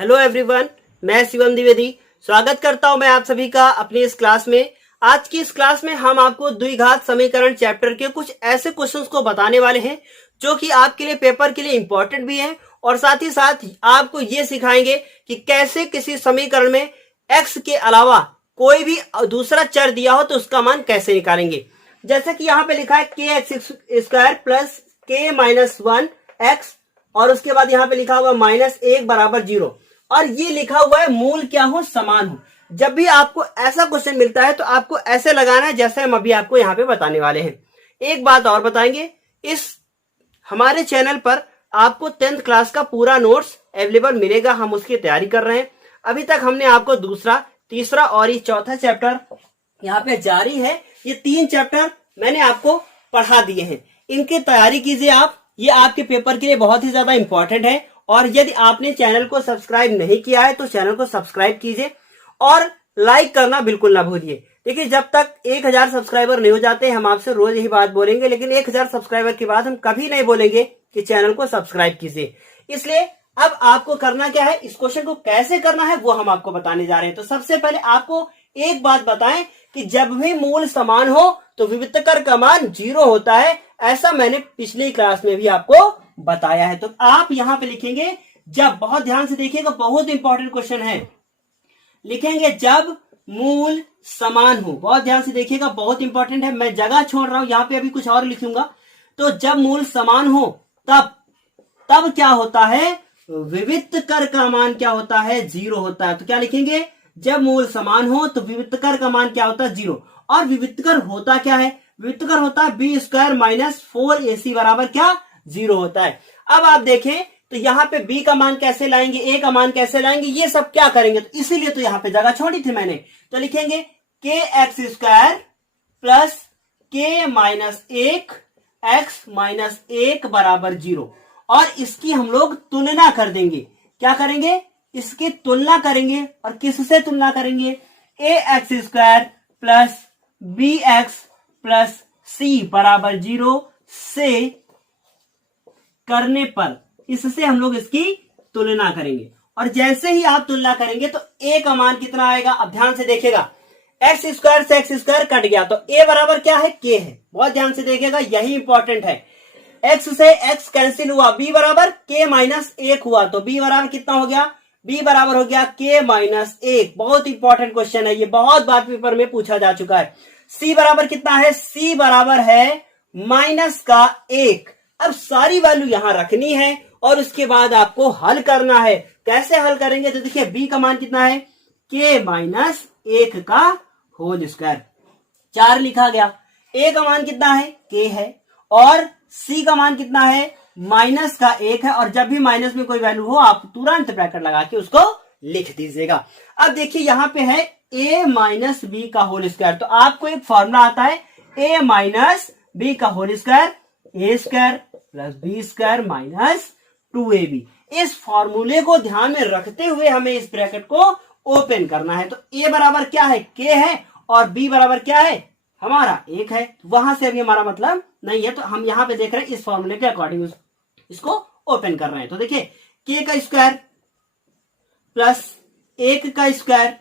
Hello everyone, मैं शिवम द्विवेदी स्वागत करता हूं मैं आप सभी का अपनी इस क्लास में। आज की इस क्लास में हम आपको द्विघात समीकरण चैप्टर के कुछ ऐसे क्वेश्चंस को बताने वाले हैं जो कि आपके लिए पेपर के लिए इंपॉर्टेंट भी हैं और साथ ही साथ आपको ये सिखाएंगे कि कैसे किसी समीकरण में x के अलावा कोई भी दूसरा चर दिया हो तो उसका मान कैसे निकालेंगे। जैसे कि यहाँ पे लिखा है के एक्स स्क्वायर प्लस के माइनस 1 एक्स और उसके बाद यहाँ पे लिखा हुआ -1 बराबर 0 और ये लिखा हुआ है मूल क्या हो, समान हो। जब भी आपको ऐसा क्वेश्चन मिलता है तो आपको ऐसे लगाना है जैसे हम अभी आपको यहाँ पे बताने वाले हैं। एक बात और बताएंगे, इस हमारे चैनल पर आपको 10th क्लास का पूरा नोट्स अवेलेबल मिलेगा। हम उसकी तैयारी कर रहे हैं। अभी तक हमने आपको दूसरा, तीसरा और ये चौथा चैप्टर यहाँ पे जारी है। ये 3 चैप्टर मैंने आपको पढ़ा दिए हैं, इनकी तैयारी कीजिए आप। ये आपके पेपर के लिए बहुत ही ज्यादा इंपॉर्टेंट है और यदि आपने चैनल को सब्सक्राइब नहीं किया है तो चैनल को सब्सक्राइब कीजिए और लाइक करना बिल्कुल ना भूलिए। देखिए, जब तक 1000 सब्सक्राइबर नहीं हो जाते हम आपसे रोज यही बात बोलेंगे, लेकिन 1000 सब्सक्राइबर के बाद हम कभी नहीं बोलेंगे कि चैनल को सब्सक्राइब कीजिए। इसलिए अब आपको करना क्या है, इस क्वेश्चन को कैसे करना है वो हम आपको बताने जा रहे हैं। तो सबसे पहले आपको एक बात बताएं कि जब भी मूल समान हो तो विविक्तकर का मान 0 होता है। ऐसा मैंने पिछली क्लास में भी आपको बताया है। तो आप यहां पे लिखेंगे जब, बहुत ध्यान से देखिएगा, बहुत इंपॉर्टेंट क्वेश्चन है। लिखेंगे जब मूल समान हो, बहुत ध्यान से देखिएगा, बहुत इंपॉर्टेंट है। मैं जगह छोड़ रहा हूं, यहां पे अभी कुछ और लिखूंगा। तो जब मूल समान हो तब क्या होता है, विविक्तकर का मान क्या होता है, 0 होता है। तो क्या लिखेंगे, जब मूल समान हो तो विविक्तकर का मान क्या होता है, 0। और विविक्तकर होता क्या है, विविक्तकर होता है बी स्क्वायर माइनस 4ac बराबर क्या, 0 होता है। अब आप देखें तो यहाँ पे b का मान कैसे लाएंगे, a का मान कैसे लाएंगे, ये सब क्या करेंगे। तो इसीलिए तो यहाँ पे जगह छोड़ी थी मैंने। तो लिखेंगे के एक्स स्क्वायर प्लस के माइनस 1 एक्स माइनस 1 बराबर 0 और इसकी हम लोग तुलना कर देंगे। क्या करेंगे, इसकी तुलना करेंगे। और किससे तुलना करेंगे, A X square plus B X plus C बराबर 0 से करने पर इससे हम लोग इसकी तुलना करेंगे। और जैसे ही आप तुलना करेंगे तो a का मान कितना आएगा, अब ध्यान से देखिएगा, एक्स स्क्वायर से एक्स स्क्वायर कट गया तो a बराबर क्या है, k है। बहुत ध्यान से देखिएगा, यही इंपॉर्टेंट है। x से x कैंसिल हुआ, b बराबर k माइनस 1 हुआ तो b बराबर कितना हो गया, b बराबर हो गया k माइनस 1। बहुत इंपॉर्टेंट क्वेश्चन है ये, बहुत बार पेपर में पूछा जा चुका है। c बराबर कितना है, c बराबर है माइनस का 1। अब सारी वैल्यू यहां रखनी है और उसके बाद आपको हल करना है। कैसे हल करेंगे, तो देखिए b का मान कितना है, k माइनस 1 का होल स्क्वायर, 4 लिखा गया। a का मान कितना है, k है, और c का मान कितना है, माइनस का 1 है। और जब भी माइनस में कोई वैल्यू हो आप तुरंत ब्रैकेट लगा के उसको लिख दीजिएगा। अब देखिए यहां पे है a माइनस बी का होल स्क्वायर, तो आपको एक फॉर्मूला आता है a माइनस बी का whole square, A square plus B square minus 2ab। इस फॉर्मूले को ध्यान में रखते हुए हमें इस ब्रैकेट को ओपन करना है। तो a बराबर क्या है, k है, और b बराबर क्या है, हमारा 1 है। वहां से अभी हमारा मतलब नहीं है, तो हम यहां पे देख रहे हैं इस फॉर्मूले के अकॉर्डिंग इसको ओपन कर रहे हैं। तो देखिए k का स्क्वायर प्लस 1 का स्क्वायर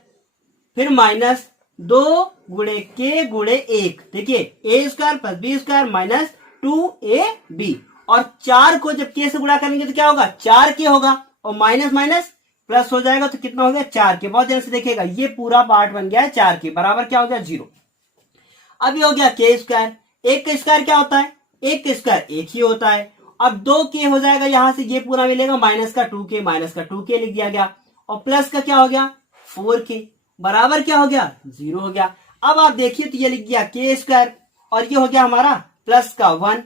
फिर माइनस 2 गुणे k गुणे 1। देखिए a square plus B square minus 2ab। और 4 को जब k से गुणा करेंगे तो क्या होगा, 4k होगा, और माइनस माइनस प्लस हो जाएगा तो कितना हो गया, 4k। बहुत ध्यान से देखिएगा, ये पूरा पार्ट बन गया है 4k बराबर क्या हो गया, 0। अभी हो गया k स्क्वायर, 1 का स्क्वायर क्या होता है, 1 का स्क्वायर 1 ही होता है। अब 2k हो जाएगा, यहां से ये पूरा मिलेगा, माइनस का 2k लिख दिया गया, और प्लस का क्या हो गया 4k बराबर क्या हो गया, 0 हो गया। अब आप देखिए तो ये लिख गया k स्क्वायर और ये हो गया हमारा प्लस का 1,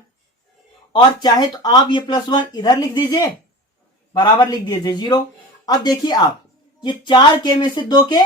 और चाहे तो आप ये +1 इधर लिख दीजिए, बराबर लिख दीजिए 0। अब देखिए आप, ये 4k में से 2k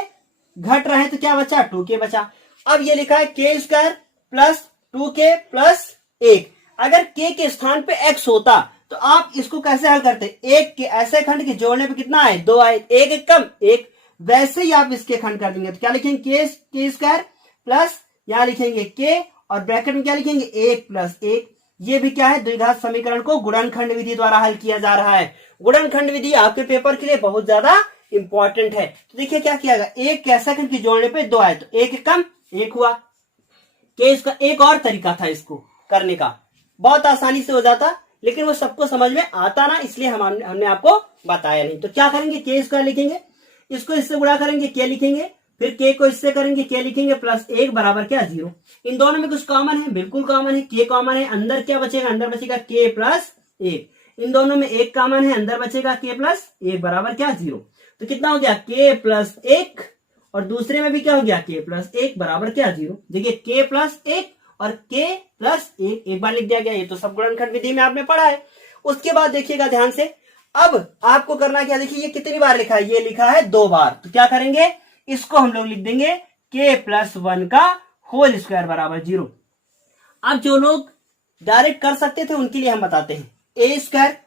घट रहे हैं तो क्या बचा, 2k बचा। अब ये लिखा है k square plus 2k plus 1। अगर k के स्थान पे x होता तो आप इसको कैसे हल करते, एक के ऐसे खंड के जोड़ने पे कितना आए, 2 आए, 1 एक कम 1, वैसे ही आप इसके खंड कर देंगे। तो क्या लिखेंगे, k स्क्वायर प्लस यहां लिखेंगे k और ब्रैकेट में क्या लिखेंगे, 1 प्लस 1। ये भी क्या है, द्विघात समीकरण को गुणनखंड विधि द्वारा हल किया जा रहा है। गुणनखंड विधि आपके पेपर के लिए बहुत ज्यादा इंपॉर्टेंट है। तो देखिए क्या किया गया, एक सेकंड की जोड़ने पे 2 आए तो एक कम 1 हुआ। कि इसका एक और तरीका था इसको करने का, बहुत आसानी से हो जाता, लेकिन वो सबको समझ में आता ना, इसलिए हमने आपको बताया नहीं। तो क्या करेंगे, के स्क्वायर लिखेंगे, इसको इससे गुणा करेंगे के लिखेंगे, फिर के को इससे करेंगे के लिखेंगे, प्लस 1 बराबर क्या 0। इन दोनों में कुछ कॉमन है, बिल्कुल कॉमन है, के कॉमन है, अंदर क्या बचेगा, अंदर बचेगा के प्लस 1। इन दोनों में 1 कॉमन है, अंदर बचेगा के प्लस 1 बराबर क्या 0। तो कितना हो गया, के प्लस 1, और दूसरे में भी क्या हो गया, के प्लस 1 बराबर क्या 0। देखिए के प्लस 1 और के प्लस 1 एक बार लिख दिया गया, ये तो सब गुणनखंड विधि में आपने पढ़ा है। उसके बाद देखिएगा ध्यान से, अब आपको करना क्या, देखिए ये कितनी बार लिखा है, ये लिखा है 2 बार। तो क्या करेंगे, इसको हम लोग लिख देंगे के प्लस 1 का होल स्क्वायर बराबर 0। अब जो लोग डायरेक्ट कर सकते थे उनके लिए हम बताते हैं, A square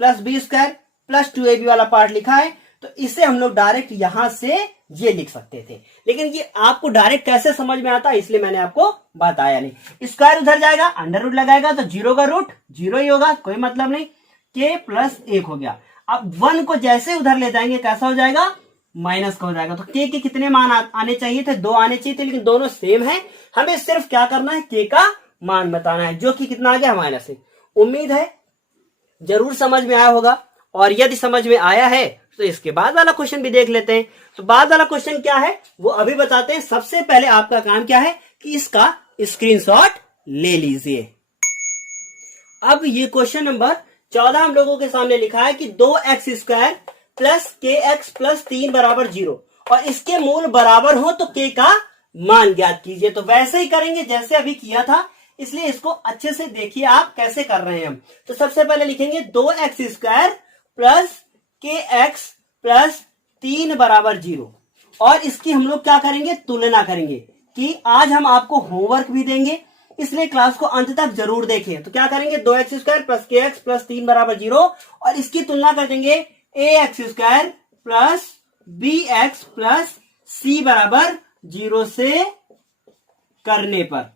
plus B square plus 2ab वाला पार्ट लिखा है, तो इसे हम लोग डायरेक्ट यहां से ये लिख सकते थे, लेकिन ये आपको डायरेक्ट कैसे समझ में आता है इसलिए मैंने आपको बताया नहीं। स्क्वायर उधर जाएगा, अंडर रूट लगाएगा तो 0 का रूट 0 ही होगा, कोई मतलब नहीं, के प्लस 1 हो गया। अब 1 को जैसे उधर ले जाएंगे कैसा हो जाएगा, माइनस का हो जाएगा। तो के कितने मान आने चाहिए थे, 2 आने चाहिए थे, लेकिन दोनों सेम है, हमें सिर्फ क्या करना है, के का मान बताना है, जो कि कितना आ गया, -1। उम्मीद है जरूर समझ में आया होगा, और यदि समझ में आया है तो इसके बाद वाला क्वेश्चन भी देख लेते हैं। तो बाद वाला क्वेश्चन क्या है वो अभी बताते हैं। सबसे पहले आपका काम क्या है कि इसका स्क्रीनशॉट ले लीजिए। अब ये क्वेश्चन नंबर 14 हम लोगों के सामने लिखा है कि 2x square plus K X plus 3 बराबर 0 और इसके मूल बराबर हो तो के का मान ज्ञात कीजिए। तो वैसे ही करेंगे जैसे अभी किया था, इसलिए इसको अच्छे से देखिए आप कैसे कर रहे हैं हम। तो सबसे पहले लिखेंगे 2x square plus K X plus 3 बराबर 0 और इसकी हम लोग क्या करेंगे, तुलना करेंगे। कि आज हम आपको होमवर्क भी देंगे, इसलिए क्लास को अंत तक जरूर देखें। तो क्या करेंगे, 2x square plus K X plus 3 बराबर 0 और इसकी तुलना कर देंगे ax square plus B X plus C बराबर 0 से करने पर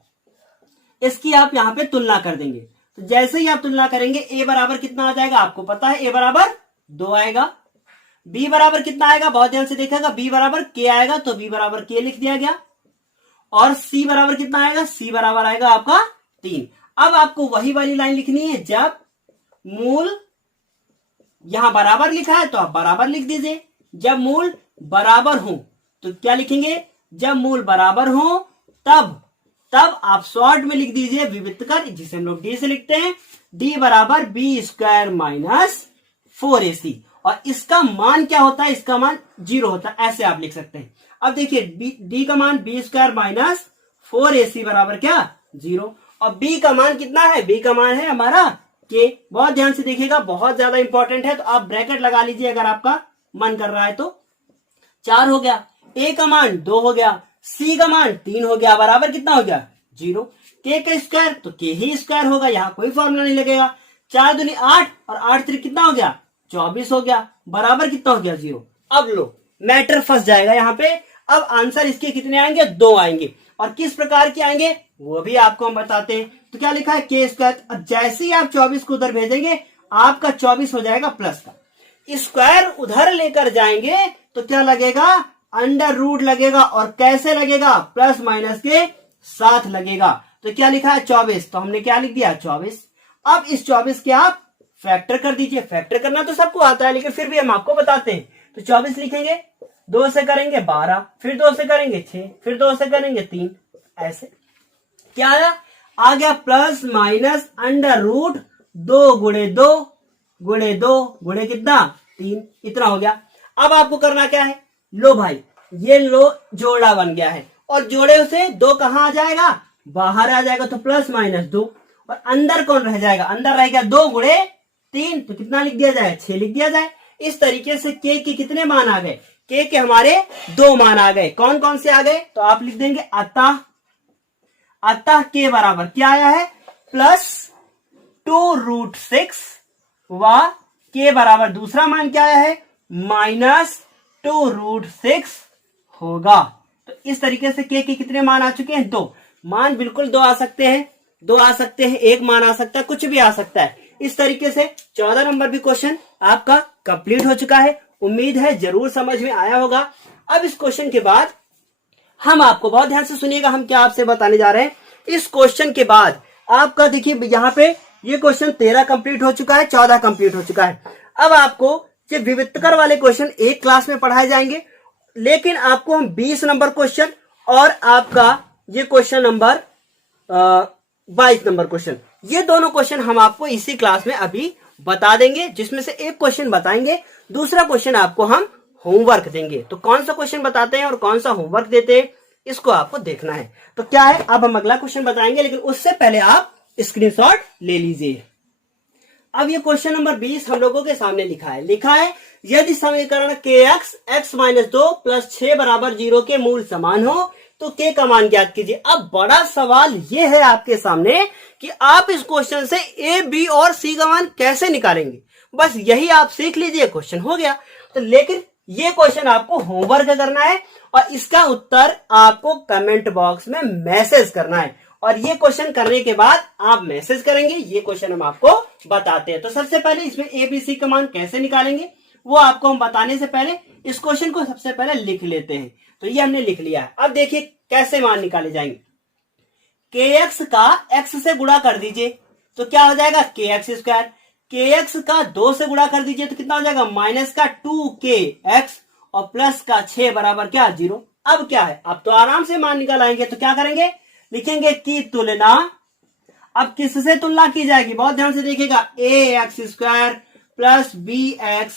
इसकी आप यहां पे तुलना कर देंगे। तो जैसे ही आप तुलना करेंगे a बराबर कितना आ जाएगा, आपको पता है a बराबर 2 आएगा। b बराबर कितना आएगा, बहुत ध्यान से देखेगा, b बराबर k आएगा, तो b बराबर k लिख दिया गया। और c बराबर कितना आएगा, c बराबर आएगा आपका 3। अब आपको वही वाली लाइन लिखनी है, जब मूल यहां बराबर लिखा है तो आप बराबर लिख दीजिए, जब मूल बराबर हो तो क्या लिखेंगे, जब मूल बराबर हो तब आप शॉर्ट में लिख दीजिए विविध कर, जिसे हम लोग डी से लिखते हैं, डी बराबर बी स्क्वायर माइनस 4ac और इसका मान क्या होता है, इसका मान 0 होता है, ऐसे आप लिख सकते हैं। अब देखिए डी का मान बी स्क्वायर माइनस 4ac बराबर क्या 0 और बी का मान कितना है, बी का मान है हमारा के। बहुत ध्यान से देखिएगा, बहुत ज्यादा इंपॉर्टेंट है, तो आप ब्रैकेट लगा लीजिए अगर आपका मन कर रहा है तो। 4 हो गया, ए का मान 2 हो गया, सी का मान 3 हो गया, बराबर कितना हो गया 0। के का स्क्वायर तो के ही स्क्वायर होगा, यहाँ कोई फॉर्मूला नहीं लगेगा। 4 दूनी 8 और 8 3 कितना हो गया 24 हो गया, बराबर कितना हो गया 0। अब लो मैटर फंस जाएगा यहाँ पे। अब आंसर इसके कितने आएंगे, 2 आएंगे, और किस प्रकार के आएंगे वो भी आपको हम बताते हैं। तो क्या लिखा है के स्क्वायर, अब जैसे ही आप 24 को उधर भेजेंगे आपका 24 हो जाएगा प्लस का, स्क्वायर उधर लेकर जाएंगे तो क्या लगेगा, अंडर रूट लगेगा, और कैसे लगेगा, प्लस माइनस के साथ लगेगा। तो क्या लिखा है 24, तो हमने क्या लिख दिया 24। अब इस 24 के आप फैक्टर कर दीजिए, फैक्टर करना तो सबको आता है लेकिन फिर भी हम आपको बताते हैं। तो 24 लिखेंगे, 2 से करेंगे 12, फिर 2 से करेंगे 6, फिर 2 से करेंगे 3, ऐसे क्या आया, आ गया प्लस माइनस अंडर रूट 2 गुणे 2 गुणे 2 गुणे कितना 3, इतना हो गया। अब आपको करना क्या है, लो भाई ये लो जोड़ा बन गया है, और जोड़े से 2 कहां आ जाएगा, बाहर आ जाएगा, तो प्लस माइनस 2, और अंदर कौन रह जाएगा, अंदर रह गया 2 गुणे 3, तो कितना लिख दिया जाए 6 लिख दिया जाए। इस तरीके से के के कितने मान आ गए, के हमारे 2 मान आ गए। कौन कौन से आ गए, तो आप लिख देंगे अतः के बराबर क्या आया है, प्लस 2√6 व के बराबर दूसरा मान क्या आया है, माइनस 2√6 होगा। तो इस तरीके से के कितने मान आ चुके हैं, 2 मान, बिल्कुल 2 आ सकते हैं, 2 आ सकते हैं, 1 मान आ सकता है, कुछ भी आ सकता है। इस तरीके से 14 नंबर भी क्वेश्चन आपका कंप्लीट हो चुका है। उम्मीद है जरूर समझ में आया होगा। अब इस क्वेश्चन के बाद हम आपको, बहुत ध्यान से सुनिएगा, हम क्या आपसे बताने जा रहे हैं। इस क्वेश्चन के बाद आपका देखिए यहाँ पे ये क्वेश्चन 13 कंप्लीट हो चुका है, 14 कंप्लीट हो चुका है। अब आपको ये विविधकर वाले क्वेश्चन एक क्लास में पढ़ाए जाएंगे, लेकिन आपको हम 20 नंबर क्वेश्चन और आपका ये क्वेश्चन नंबर 22 नंबर क्वेश्चन, ये दोनों क्वेश्चन हम आपको इसी क्लास में अभी बता देंगे, जिसमें से एक क्वेश्चन बताएंगे, दूसरा क्वेश्चन आपको हम होमवर्क देंगे। तो कौन सा क्वेश्चन बताते हैं और कौन सा होमवर्क देते हैं, इसको आपको देखना है। तो क्या है, अब हम अगला क्वेश्चन बताएंगे, लेकिन उससे पहले आप स्क्रीनशॉट ले लीजिए। अब ये क्वेश्चन नंबर 20 हम लोगों के सामने लिखा है यदि समीकरण kx x-2 + 6 = 0 के मूल समान हो तो k का मान ज्ञात कीजिए। अब बड़ा सवाल ये है आपके सामने कि आप इस क्वेश्चन से a, b और c का मान कैसे निकालेंगे। बस यही आप सीख लीजिए, क्वेश्चन हो गया। तो लेकिन ये क्वेश्चन आपको होमवर्क करना है और इसका उत्तर आपको कमेंट बॉक्स में मैसेज करना है, और ये क्वेश्चन करने के बाद आप मैसेज करेंगे, ये क्वेश्चन हम आपको बताते हैं। तो सबसे पहले इसमें ए बी सी का मान कैसे निकालेंगे वो आपको हम बताने से पहले इस क्वेश्चन को सबसे पहले लिख लेते हैं। तो ये हमने लिख लिया है। अब देखिए कैसे मान निकाले जाएंगे। kx का x से गुणा कर दीजिए तो क्या हो जाएगा, kx²। kx का 2 से गुणा कर दीजिए तो कितना हो जाएगा, माइनस का 2kx और प्लस का 6 बराबर क्या, 0। अब क्या है, अब तो आराम से मान निकाल आएंगे। तो क्या करेंगे, लिखेंगे की तुलना। अब किससे तुलना की जाएगी, बहुत ध्यान से देखिएगा, ax² + bx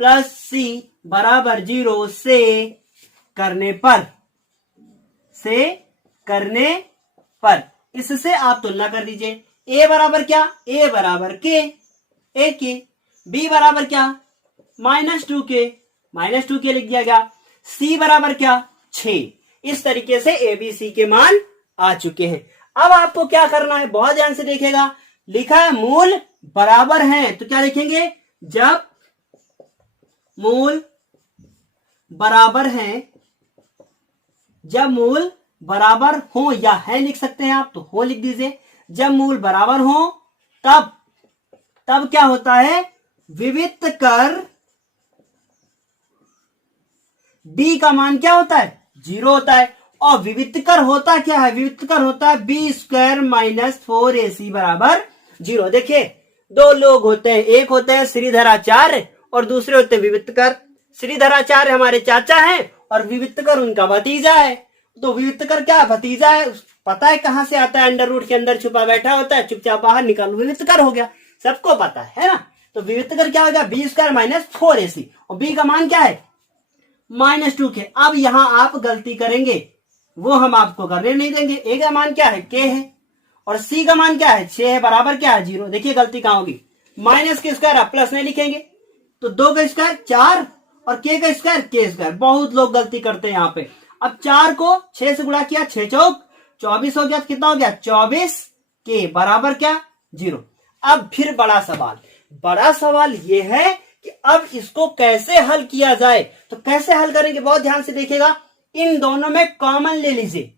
+ c = 0 से करने पर इससे आप तुलना कर दीजिए। a बराबर क्या, a बराबर k, b बराबर क्या, -2k लिख दिया गया, c बराबर क्या, 6। इस तरीके से a b c के मान आ चुके हैं। अब आपको क्या करना है, बहुत ध्यान से देखिएगा, लिखा है मूल बराबर हैं, तो क्या लिखेंगे, जब मूल बराबर हो, या है लिख सकते हैं आप, तो हो लिख दीजिए। जब मूल बराबर हो तब क्या होता है, विविक्त कर d का मान क्या होता है, 0 होता है। और विविधकर होता क्या है, विविधकर होता है b² - 4ac = 0। देखिए दो लोग होते हैं, एक होते हैं श्रीधराचार्य और दूसरे होते हैं विविधकर। श्रीधराचार्य हमारे चाचा हैं और विविधकर उनका भतीजा है। तो विविधकर क्या, भतीजा है, पता है कहां से आता है, अंडर रूट के अंदर छुपा बैठा होता है, चुपचाप बाहर निकालो, विविधकर हो गया, सबको पता है ना। तो विविधकर क्या हो गया, b² - 4ac, और b का मान क्या है, -2k। अब यहां आप गलती करेंगे, वो हम आपको करने नहीं देंगे। a का मान क्या है, k है, और c का मान क्या है, 6 है, बराबर क्या है, 0। देखिए गलती कहां होगी, -k² आप प्लस नहीं लिखेंगे, तो 2 का स्क्वायर 4 और k का स्क्वायर k²। बहुत लोग गलती करते हैं यहाँ पे। अब 4 को 6 से गुणा किया, 6 चौक 24 हो गया, तो कितना हो गया, 24k बराबर क्या, 0। अब फिर बड़ा सवाल ये है कि अब इसको कैसे हल किया जाए। तो कैसे हल करेंगे, बहुत ध्यान से देखिएगा, इन दोनों में कॉमन ले लीजिए,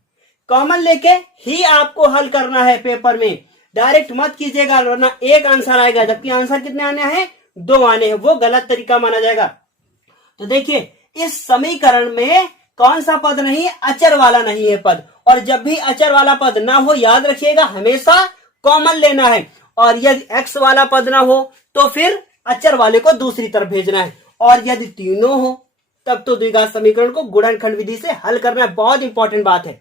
कॉमन लेके ही आपको हल करना है पेपर में, डायरेक्ट मत कीजिएगा, वरना एक आंसर आएगा जबकि आंसर कितने आने हैं, 2 आने हैं, वो गलत तरीका माना जाएगा। तो देखिए इस समीकरण में कौन सा पद नहीं है, अचर वाला नहीं है पद, और जब भी अचर वाला पद ना हो, याद रखिएगा हमेशा कॉमन लेना है, और यदि x वाला पद ना हो तो फिर अचर वाले को दूसरी तरफ भेजना है, और यदि तीनों हो तब तो द्विघात समीकरण को गुणनखंड विधि से हल करना है, बहुत इंपॉर्टेंट बात है।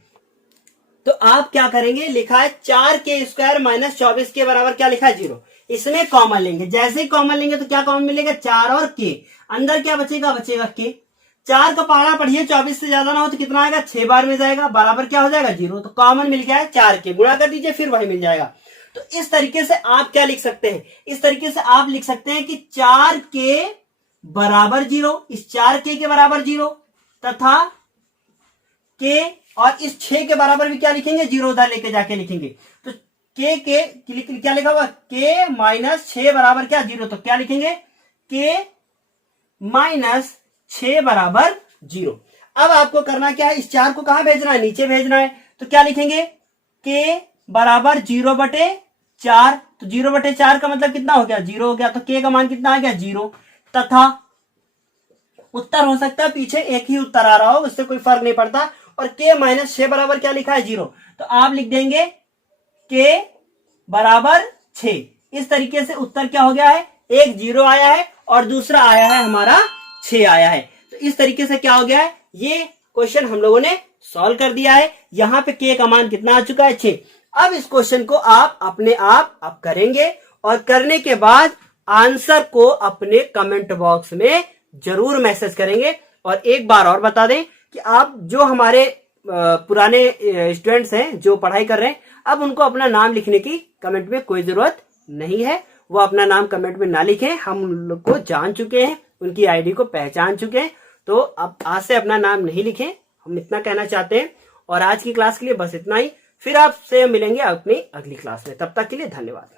तो आप क्या करेंगे, लिखा है 4k² - 24 के बराबर क्या लिखा है, 0। इसमें कॉमन लेंगे, जैसे ही कॉमन लेंगे तो क्या कॉमन मिलेगा, 4 और k, अंदर क्या बचेगा k। 4 का पहाड़ा पढ़िए, 24 से ज्यादा ना हो तो कितना आएगा, 6 बार में जाएगा, बराबर क्या हो जाएगा, 0। तो कॉमन मिल गया है 4k, गुणा कर दीजिए फिर वही मिल जाएगा। तो इस तरीके से आप क्या लिख सकते हैं, इस तरीके से आप लिख सकते हैं कि 4k बराबर 0, इस 4k के बराबर 0 तथा k, और इस 6 के बराबर भी क्या लिखेंगे, 0 उधर लेके जाके लिखेंगे। तो k क्या लिखा हुआ, k - 6 बराबर क्या, 0। तो क्या लिखेंगे, k - 6 बराबर 0। अब आपको करना क्या है, इस 4 को कहां भेजना है, नीचे भेजना है। तो क्या लिखेंगे, k बराबर 0/4। तो 0/4 का मतलब कितना हो गया, 0 हो गया। तो k का मान कितना आ गया, 0, तथा उत्तर हो सकता है पीछे एक ही उत्तर आ रहा हो, उससे कोई फर्क नहीं पड़ता। और k माइनस 6 बराबर क्या लिखा है 0, तो आप लिख देंगे k बराबर 6। इस तरीके से उत्तर क्या हो गया है, एक 0 आया है और दूसरा आया है हमारा 6 आया है। तो इस तरीके से क्या हो गया है, ये क्वेश्चन हम लोगों ने सॉल्व कर दिया है। यहां पे k का मान कितना आ चुका है 6। अब इस क्वेश्चन को आप अपने आप करेंगे और करने के बाद आंसर को अपने कमेंट बॉक्स में जरूर मैसेज करेंगे। और एक बार और बता दें कि आप जो हमारे पुराने स्टूडेंट्स हैं जो पढ़ाई कर रहे हैं, अब उनको अपना नाम लिखने की कमेंट में कोई जरूरत नहीं है। वो अपना नाम कमेंट में ना लिखें, हम उन लोग को जान चुके हैं, उनकी आईडी को पहचान चुके हैं। तो अब आज से अपना नाम नहीं लिखें, हम इतना कहना चाहते हैं। और आज की क्लास के लिए बस इतना ही, फिर आपसे मिलेंगे अपनी अगली क्लास में। तब तक के लिए धन्यवाद।